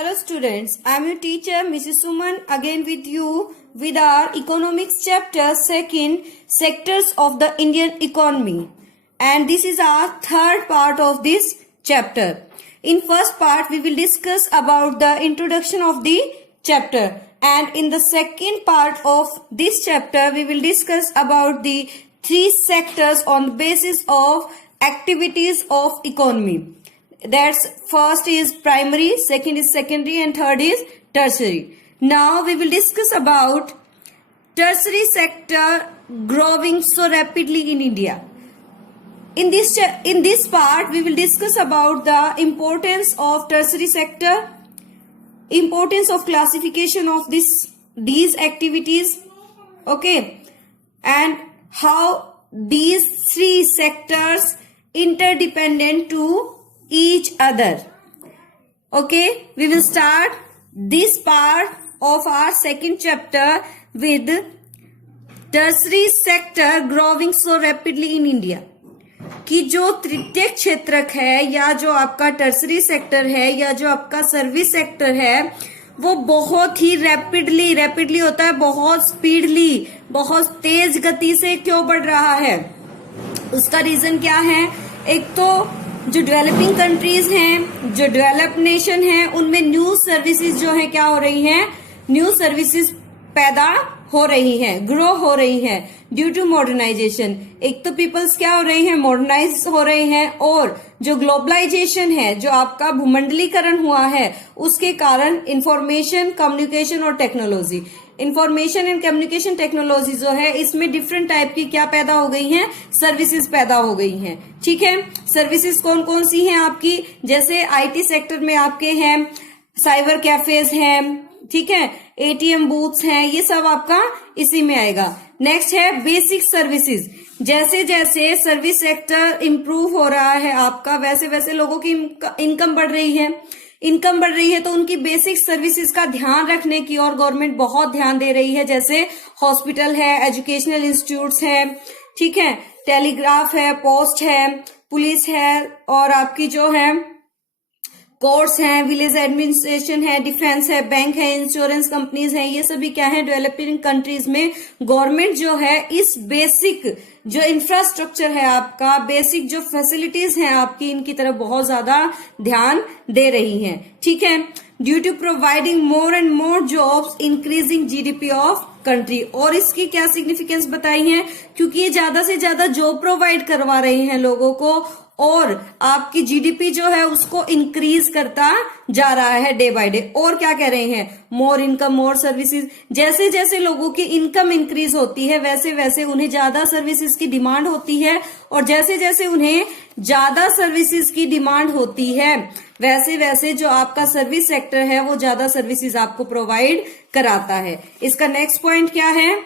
Hello students, I am your teacher Mrs. Suman again with you with our economics chapter second sectors of the Indian economy, and this is our third part of this chapter. In first part we will discuss about the introduction of the chapter, and in the second part of this chapter we will discuss about the three sectors on the basis of activities of economy. That's first is primary, second is secondary, and third is tertiary. Now we will discuss about tertiary sector growing so rapidly in India. In this part we will discuss about the importance of tertiary sector, importance of classification of these activities, okay, and how these three sectors interdependent to each other. Okay, we will start this part of our second chapter with tertiary sector growing so rapidly in India. कि जो तृतीय क्षेत्रक है या जो आपका tertiary sector है या जो आपका सर्विस सेक्टर है वो बहुत ही रैपिडली होता है, बहुत स्पीडली, बहुत तेज गति से क्यों बढ़ रहा है. उसका रीजन क्या है? एक तो जो डेवलपिंग कंट्रीज हैं, जो डेवलप्ड नेशन है, उनमें न्यू सर्विसेज जो है क्या हो रही हैं, न्यू सर्विसेज पैदा हो रही हैं, ग्रो हो रही हैं ड्यू टू मॉडर्नाइजेशन. एक तो पीपल्स क्या हो रहे हैं, मॉडर्नाइज हो रहे हैं, और जो ग्लोबलाइजेशन है, जो आपका भूमंडलीकरण हुआ है, उसके कारण इंफॉर्मेशन, कम्युनिकेशन और technology, information and communication technology जो है, इसमें डिफरेंट टाइप की क्या पैदा हो गई हैं, सर्विसेज पैदा हो गई हैं. ठीक है, सर्विसेज कौन कौन सी हैं आपकी? जैसे आईटी सेक्टर में आपके हैं साइबर कैफेज हैं, ठीक है, एटीएम बूथ्स हैं, ये सब आपका इसी में आएगा. नेक्स्ट है बेसिक सर्विसेज. जैसे जैसे सर्विस सेक्टर इंप्रूव हो रहा है आपका, वैसे वैसे लोगों की इनकम बढ़ रही है. इनकम बढ़ रही है तो उनकी बेसिक सर्विसेज का ध्यान रखने की और गवर्नमेंट बहुत ध्यान दे रही है. जैसे हॉस्पिटल है, एजुकेशनल इंस्टीट्यूट्स है, ठीक है, टेलीग्राफ है, पोस्ट है, पुलिस है, और आपकी जो है कोर्ट्स हैं, विलेज एडमिनिस्ट्रेशन है, डिफेंस है, बैंक है, इंश्योरेंस कंपनीज हैं. ये सभी क्या है, डेवलपिंग कंट्रीज में गवर्नमेंट जो है इस बेसिक जो इंफ्रास्ट्रक्चर है आपका, बेसिक जो फैसिलिटीज हैं आपकी, इनकी तरफ बहुत ज्यादा ध्यान दे रही हैं. ठीक है, due to providing more and more jobs increasing GDP of country. और इसकी क्या सिग्निफिकेंस बताई है? क्योंकि ये ज्यादा से ज्यादा जॉब प्रोवाइड करवा रहे हैं लोगों को, और आपकी जीडीपी जो है उसको इंक्रीज करता जा रहा है डे बाय डे. और क्या कह रहे हैं, मोर इनकम मोर सर्विसेज. जैसे जैसे लोगों की इनकम इंक्रीज होती है वैसे वैसे उन्हें ज्यादा सर्विसेज की डिमांड होती है, और जैसे जैसे उन्हें ज्यादा सर्विसेज की डिमांड होती है वैसे वैसे जो आपका सर्विस सेक्टर है वो ज्यादा सर्विसेज आपको प्रोवाइड कराता है. इसका नेक्स्ट पॉइंट क्या है?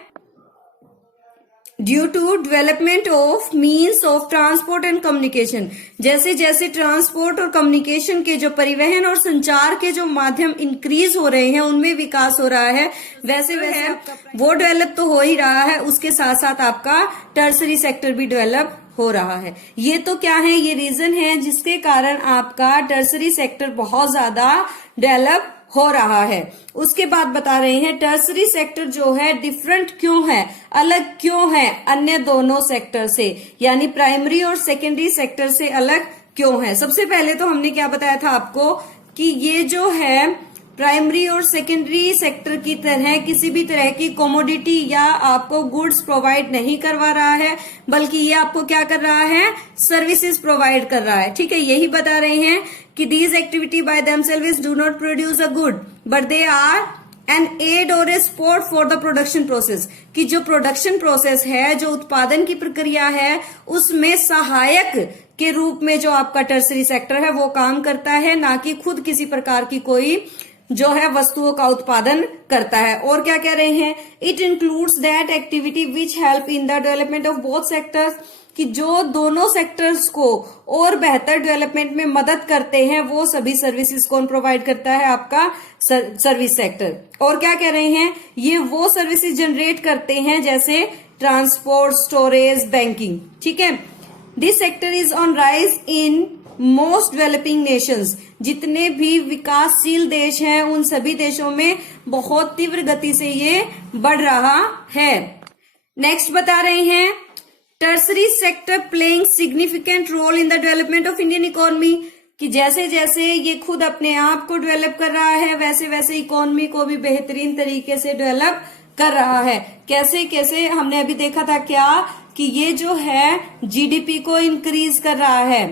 Due to development of means of transport and communication. जैसे जैसे ट्रांसपोर्ट और कम्युनिकेशन के जो परिवहन और संचार के जो माध्यम इंक्रीज हो रहे हैं, उनमें विकास हो रहा है, वैसे वैसे वो डेवलप तो हो ही रहा है, उसके साथ साथ आपका टर्सरी सेक्टर भी डेवलप हो रहा है. ये तो क्या है, ये रीजन है जिसके कारण आपका टर्सरी सेक्टर बहुत ज्यादा डेवलप हो रहा है. उसके बाद बता रहे हैं टर्सरी सेक्टर जो है डिफरेंट क्यों है, अलग क्यों है अन्य दोनों सेक्टर से, यानी प्राइमरी और सेकेंडरी सेक्टर से अलग क्यों है. सबसे पहले तो हमने क्या बताया था आपको कि ये जो है प्राइमरी और सेकेंडरी सेक्टर की तरह किसी भी तरह की कमोडिटी या आपको गुड्स प्रोवाइड नहीं करवा रहा है, बल्कि ये आपको क्या कर रहा है, सर्विसेज प्रोवाइड कर रहा है. ठीक है, यही बता रहे हैं कि these activity by themselves do not produce a good but they are an aid और a support for the production process. कि जो प्रोडक्शन प्रोसेस है, जो उत्पादन की प्रक्रिया है, उसमें सहायक के रूप में जो आपका टर्सरी सेक्टर है वो काम करता है, ना कि खुद किसी प्रकार की कोई जो है वस्तुओं का उत्पादन करता है. और क्या कह रहे हैं, it includes that activity which help in the development of both sectors. कि जो दोनों सेक्टर्स को और बेहतर डेवलपमेंट में मदद करते हैं वो सभी सर्विसेज कौन प्रोवाइड करता है, आपका सर्विस सेक्टर. और क्या कह रहे हैं, ये वो सर्विसेज जनरेट करते हैं जैसे ट्रांसपोर्ट, स्टोरेज, बैंकिंग. ठीक है, this sector is on rise in most developing Nations, जितने भी विकासशील देश हैं उन सभी देशों में बहुत तीव्र गति से ये बढ़ रहा है। नेक्स्ट बता रहे हैं tertiary sector playing significant role in the development of Indian economy, कि जैसे जैसे ये खुद अपने आप को डेवलप कर रहा है वैसे वैसे इकोनॉमी को भी बेहतरीन तरीके से डेवलप कर रहा है। कैसे कैसे हमने अभी देखा था क्या कि ये जो है जीडीपी को इंक्रीज कर रहा है।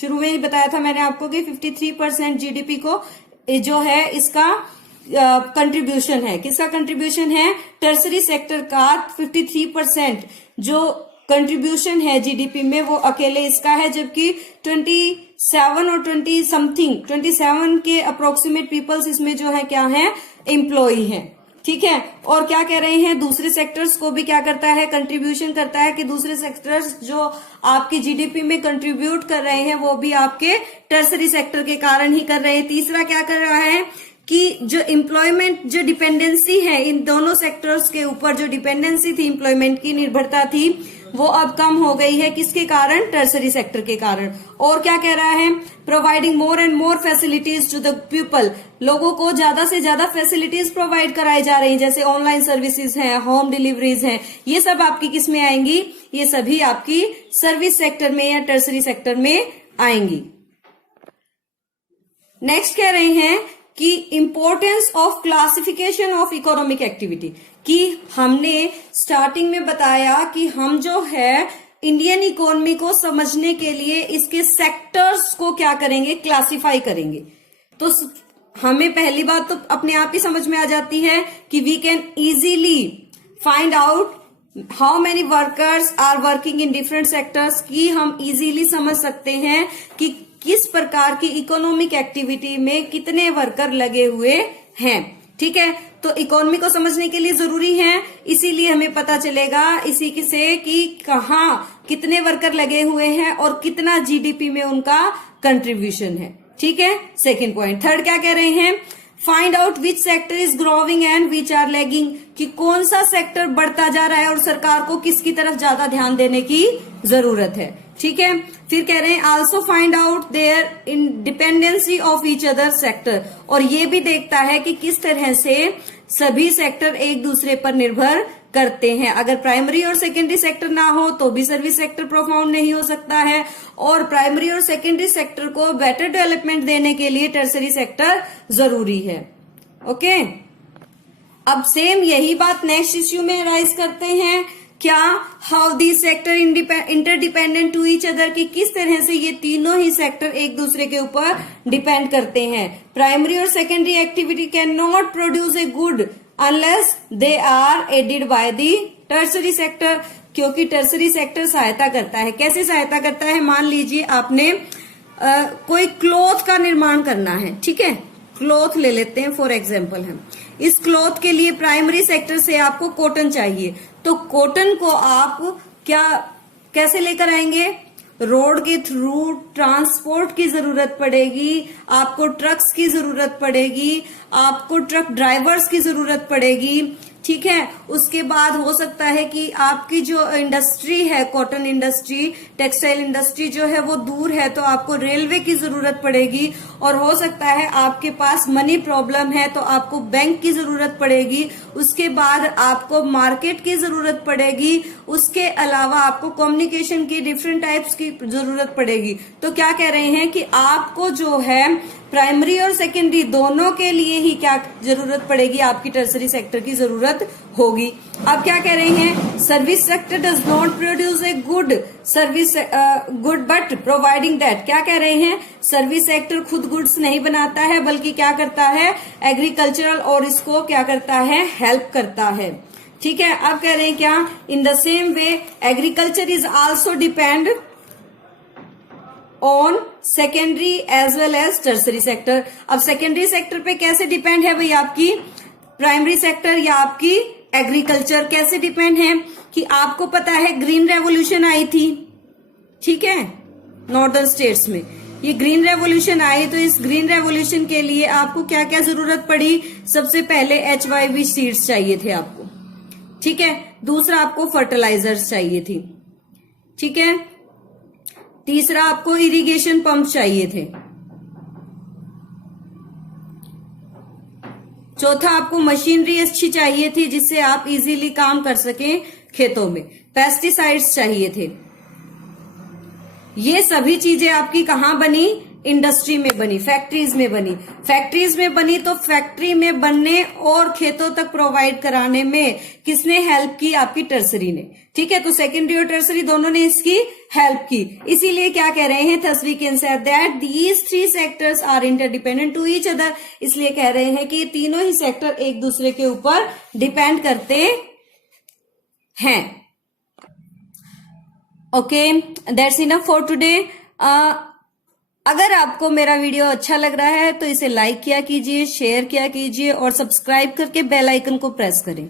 शुरू में ही बताया था मैंने आपको कि 53% जीडीपी को जो है इसका कंट्रीब्यूशन है। किसका कंट्रीब्यूशन है? टर्सरी सेक्टर का 53% जो कंट्रीब्यूशन है जीडीपी में वो अकेले इसका है, जबकि 27 और 27 के अप्रोक्सीमेट पीपल्स इसमें जो है क्या है, एम्प्लॉई है। ठीक है, और क्या कह रहे हैं, दूसरे सेक्टर्स को भी क्या करता है, कंट्रीब्यूशन करता है, कि दूसरे सेक्टर्स जो आपकी जीडीपी में कंट्रीब्यूट कर रहे हैं वो भी आपके टर्सरी सेक्टर के कारण ही कर रहे हैं। तीसरा क्या कर रहा है कि जो एम्प्लॉयमेंट, जो डिपेंडेंसी है इन दोनों सेक्टर्स के ऊपर, जो डिपेंडेंसी थी एम्प्लॉयमेंट की, निर्भरता थी, वो अब कम हो गई है। किसके कारण? टर्सरी सेक्टर के कारण। और क्या कह रहा है, providing more and more facilities to the people, लोगों को ज्यादा से ज्यादा फैसिलिटीज प्रोवाइड कराई जा रही हैं, जैसे ऑनलाइन सर्विसेज हैं, होम डिलीवरीज हैं, ये सब आपकी किस में आएंगी? ये सभी आपकी सर्विस सेक्टर में या टर्सरी सेक्टर में आएंगी। नेक्स्ट कह रहे हैं कि importance of classification of economic activity, कि हमने स्टार्टिंग में बताया कि हम जो है इंडियन इकोनॉमी को समझने के लिए इसके सेक्टर्स को क्या करेंगे, क्लासिफाई करेंगे। तो हमें पहली बात तो अपने आप ही समझ में आ जाती है कि we can easily find out how many workers are working in different sectors, की हम इजीली समझ सकते हैं कि किस प्रकार की इकोनॉमिक एक्टिविटी में कितने वर्कर लगे हुए हैं। ठीक है, तो इकोनॉमी को समझने के लिए जरूरी है, इसीलिए हमें पता चलेगा इसी से कि कहाँ कितने वर्कर लगे हुए हैं और कितना जीडीपी में उनका कंट्रीब्यूशन है। ठीक है, सेकंड पॉइंट। थर्ड क्या कह रहे हैं, find out which sector is growing and which are lagging, कि कौन सा सेक्टर बढ़ता जा रहा है और सरकार को किसकी तरफ ज्यादा ध्यान देने की जरूरत है। ठीक है, फिर कह रहे हैं also find out their independency of each other sector, और ये भी देखता है कि किस तरह से सभी सेक्टर एक दूसरे पर निर्भर करते हैं। अगर प्राइमरी और सेकेंडरी सेक्टर ना हो तो भी सर्विस सेक्टर प्रोफाउंड नहीं हो सकता है, और प्राइमरी और सेकेंडरी सेक्टर को बेटर डेवलपमेंट देने के लिए टर्सरी सेक्टर जरूरी है। ओके, अब सेम यही बात नेक्स्ट इश्यू में राइज करते हैं, क्या how the sector interdependent to each other, की किस तरह से ये तीनों ही सेक्टर एक दूसरे के ऊपर डिपेंड करते हैं। प्राइमरी और secondary activity can not produce a good unless they are aided by the tertiary sector, क्योंकि टर्सरी सेक्टर सहायता करता है। कैसे सहायता करता है? मान लीजिए आपने कोई क्लॉथ का निर्माण करना है, ठीक है, क्लॉथ ले लेते हैं फॉर एग्जाम्पल। हम इस क्लॉथ के लिए प्राइमरी सेक्टर से आपको कॉटन चाहिए, तो कॉटन को आप कैसे लेकर आएंगे? रोड के थ्रू ट्रांसपोर्ट की जरूरत पड़ेगी, आपको ट्रक्स की जरूरत पड़ेगी, आपको ट्रक ड्राइवर्स की जरूरत पड़ेगी। ठीक है, उसके बाद हो सकता है कि आपकी जो इंडस्ट्री है, कॉटन इंडस्ट्री, टेक्सटाइल इंडस्ट्री जो है वो दूर है, तो आपको रेलवे की जरूरत पड़ेगी, और हो सकता है आपके पास मनी प्रॉब्लम है तो आपको बैंक की जरूरत पड़ेगी, उसके बाद आपको मार्केट की जरूरत पड़ेगी, उसके अलावा आपको कम्युनिकेशन की डिफरेंट टाइप्स की जरूरत पड़ेगी। तो क्या कह रहे हैं कि आपको जो है प्राइमरी और सेकेंडरी दोनों के लिए ही क्या जरूरत पड़ेगी, आपकी टर्सरी सेक्टर की जरूरत होगी। अब क्या कह रहे हैं, service sector does not produce a good service good but providing that, क्या कह रहे हैं, सर्विस सेक्टर खुद गुड्स नहीं बनाता है बल्कि क्या करता है, एग्रीकल्चरल, और इसको क्या करता है, हेल्प करता है। ठीक है, अब कह रहे हैं क्या, in the same way agriculture is also depend on secondary as well as tertiary sector. अब सेकेंडरी सेक्टर पे कैसे डिपेंड है भाई, आपकी प्राइमरी सेक्टर या आपकी एग्रीकल्चर कैसे डिपेंड है, कि आपको पता है ग्रीन रेवोल्यूशन आई थी, ठीक है, नॉर्दर्न स्टेट्स में ये ग्रीन रेवोल्यूशन आई, तो इस ग्रीन रेवोल्यूशन के लिए आपको क्या क्या जरूरत पड़ी? सबसे पहले HYV सीड्स चाहिए थे आपको, ठीक है, दूसरा आपको फर्टिलाइजर्स चाहिए थी, ठीक है, तीसरा आपको इरिगेशन पंप चाहिए थे। चौथा आपको मशीनरी अच्छी चाहिए थी जिससे आप इजीली काम कर सकें खेतों में। पेस्टिसाइड्स चाहिए थे। ये सभी चीजें आपकी कहाँ बनी? इंडस्ट्री में बनी, फैक्ट्रीज में बनी। फैक्ट्रीज में बनी तो फैक्ट्री में बनने और खेतों तक प्रोवाइड कराने में किसने हेल्प की? आपकी टर्सरी ने। ठीक है, तो सेकेंडरी और टर्सरी दोनों ने इसकी हेल्प की। इसीलिए क्या कह रहे हैं? Thus we can say that these three sectors are interdependent to each other. इसलिए कह रहे हैं कि ये तीनों ही सेक्टर एक दूसरे के ऊपर डिपेंड करते हैं। Okay, that's enough for today. अगर आपको मेरा वीडियो अच्छा लग रहा है तो इसे लाइक किया कीजिए, शेयर किया कीजिए और सब्सक्राइब करके बेल आइकन को प्रेस करें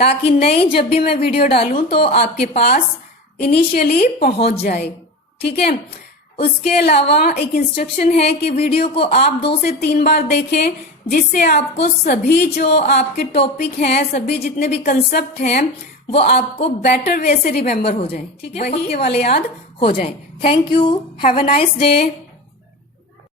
ताकि नई जब भी मैं वीडियो डालूं तो आपके पास इनिशियली पहुंच जाए। ठीक है, उसके अलावा एक इंस्ट्रक्शन है कि वीडियो को आप 2 से 3 बार देखें जिससे आपको सभी जो आपके टॉपिक हैं, सभी जितने भी कंसेप्ट हैं वो आपको बेटर वे से रिमेम्बर हो जाए। ठीक है, वही के वाले याद हो जाएं। Thank you, have a nice day.